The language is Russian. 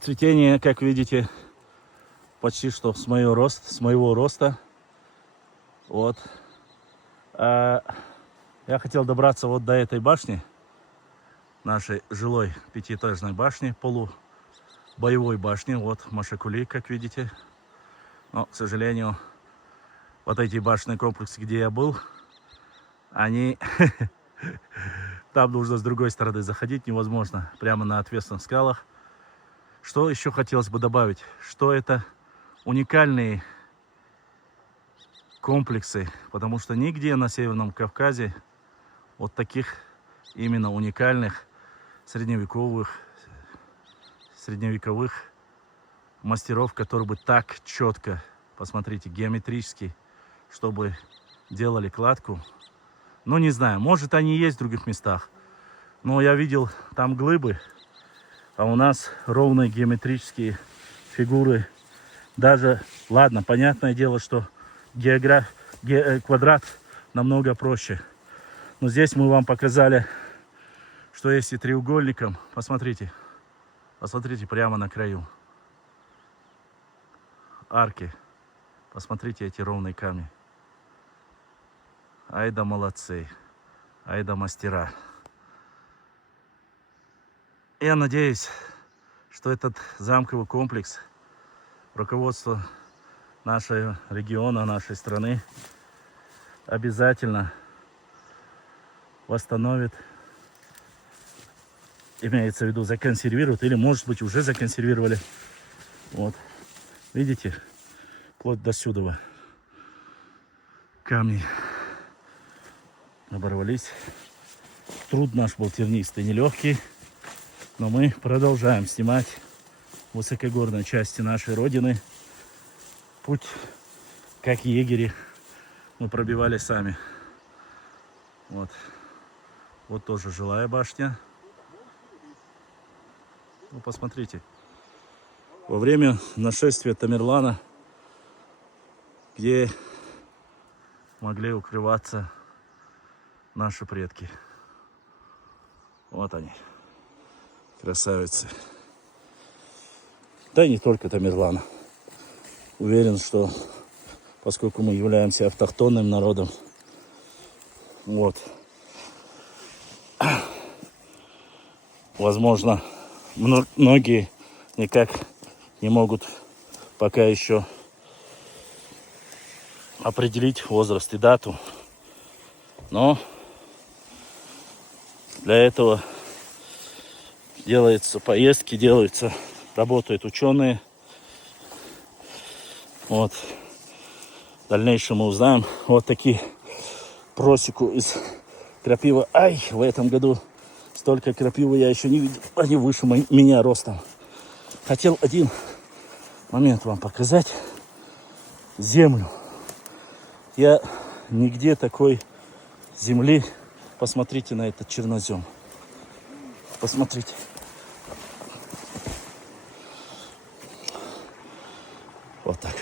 Цветение, как видите, почти что с моего роста. Вот. Я хотел добраться вот до этой башни, нашей жилой пятиэтажной башни, полубоевой башни. Вот Машакули, как видите. Но, к сожалению, вот эти башенные комплексы, где я был, они... Там нужно с другой стороны заходить, невозможно. Прямо на отвесных скалах. Что еще хотелось бы добавить? Что это уникальные комплексы. Потому что нигде на Северном Кавказе вот таких именно уникальных средневековых мастеров, которые бы так четко, посмотрите, геометрически, чтобы делали кладку. Ну, не знаю, может, они есть в других местах. Но я видел там глыбы, а у нас ровные геометрические фигуры. Даже, ладно, понятное дело, что квадрат намного проще. Но здесь мы вам показали, что если треугольником, посмотрите прямо на краю арки, посмотрите эти ровные камни. Ай да молодцы, ай да мастера. Я надеюсь, что этот замковый комплекс руководство нашего региона, нашей страны обязательно восстановит, имеется в виду законсервирует, или может быть уже законсервировали. Вот, видите, вплоть до сюда камни оборвались. Труд наш был тернистый, нелегкий, но мы продолжаем снимать высокогорные части нашей родины. Путь, как егери, мы пробивали сами. Вот, вот тоже жилая башня. Ну, посмотрите, во время нашествия Тамерлана, где могли укрываться наши предки. Вот они, красавицы. Да и не только Тамерлана. Уверен, что поскольку мы являемся автохтонным народом, вот, возможно, многие никак не могут пока еще определить возраст и дату. Но для этого делаются поездки, работают ученые. Вот. В дальнейшем мы узнаем. Вот такие просеку из крапивы. Ай, в этом году столько крапивы я еще не видел. Они выше меня ростом. Хотел один момент вам показать. Землю. Я нигде такой земли. Посмотрите на этот чернозем. Посмотрите. Вот так.